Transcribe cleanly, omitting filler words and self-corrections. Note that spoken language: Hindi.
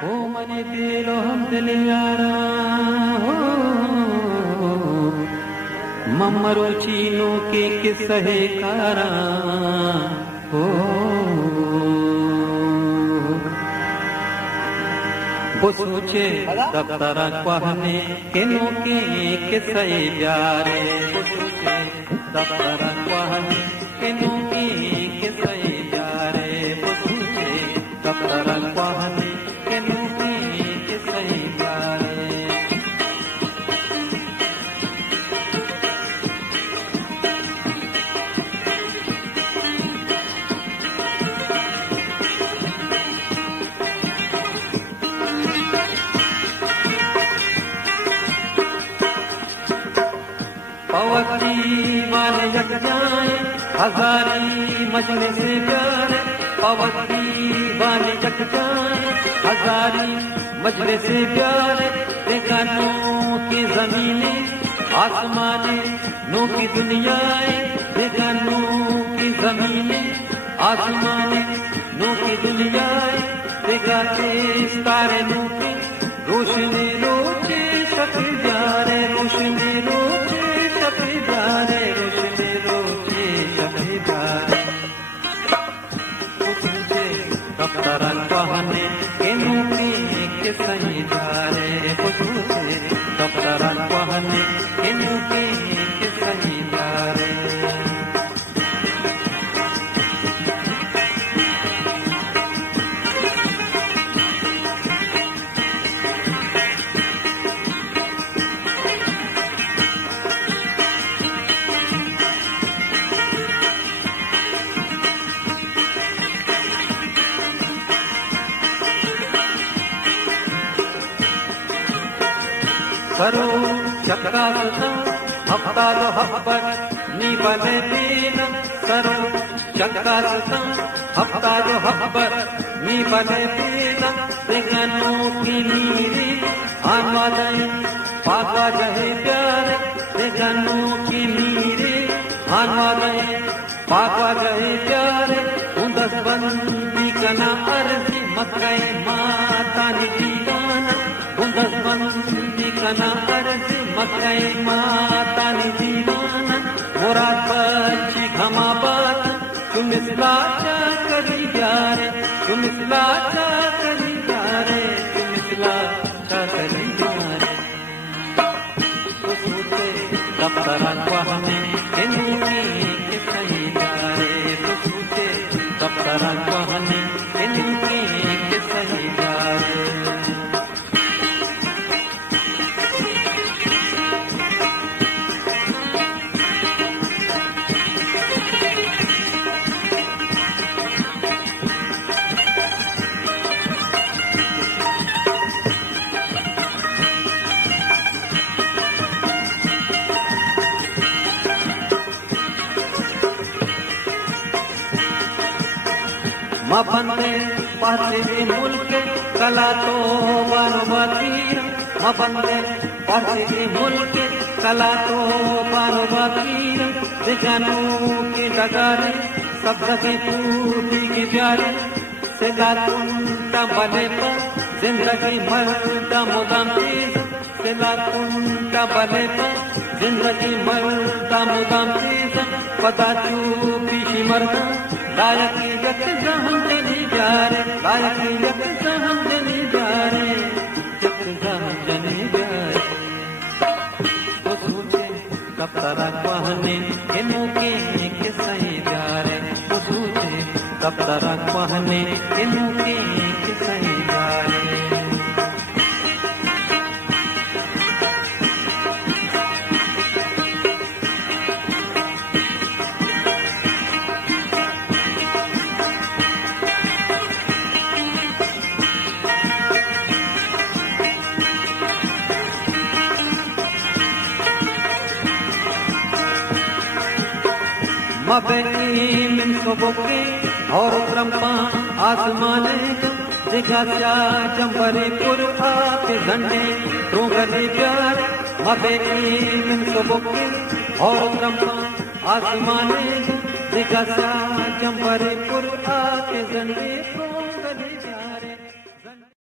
हो मने दिलो हम दिल यारा हो ममरो चीनो के किसहे कारा हो वो सोचे दफ्तर कहने केनो के किसहे प्यारे वो सोचे दफ्तर कहने केनो के किसहे प्यारे वो सोचे दफ्तर कहने केनो के किसहे प्यारे पवती वाले जग जाए हजारी मजलिस से प्यार पवती वाले जग जाए हजारी मजलिस से प्यार गानों की जमीने आसमाने नो की दुनियाए गानों की जमीने आसमाने नो की दुनियाए गाते तारे नो की रोशनी रोचे शक प्यारे रोशनी रोचे प्यारे रोशनी रोचे शबे प्यारे तुझे दफ्तर कहने केनो के सही प्यारे तुझे दफ्तर कहने केनो के सही प्यारे करो चक्का हफ्ता लो हब्बर नी बने दिन करो चक्का हफ्ता लो हब्बर नी बने दिन दिगनों की नीरी आनवादे पाका जहे प्यारे दिगनों की नीरी आनवादे पाका जहे प्यारे उन्दस बंदी कना अर्जी मकई माता निजी गाना उन्दस बंदी कना अर्ज मकई माता दीवाना मुराद बच्ची घमा बात तुम इसलाचा करी प्यारे तुम इसलाचा करी प्यारे तुम इसलाचा करी प्यारे तो सोचे दफ्तर कहने केनो के सही प्यारे तो सोचे दफ्तर कहने केनो के सही प्यारे मफंदे पढ़ते मुल्क कला तो बानवातीर मफंदे पढ़ते मुल्क कला तो बानवातीर दिगानों के डगारे सब जगह टूटी के प्यारे से लातुंटा बने पर जिंदगी मरदा मुदाम चीज से लातुंटा बने पर जिंदगी मरदा मुदाम चीज पता चूपी शी मरदा लायक यक जहम जनी प्यारे लायक यक जहम जनी प्यारे यक जहम जनी प्यारे तो सोचे दफ्तर कहने केनो के सही प्यारे तो सोचे दफ्तर कहने केनो के सही प्यारे मबनी मिन सुबुके और ब्रह्मा आसमाने दिखास्या चंबरे पुरखा के झंडे रोगने प्यार मबनी मिन सुबुके और ब्रह्मा आसमाने दिखास्या चंबरे पुरखा के झंडे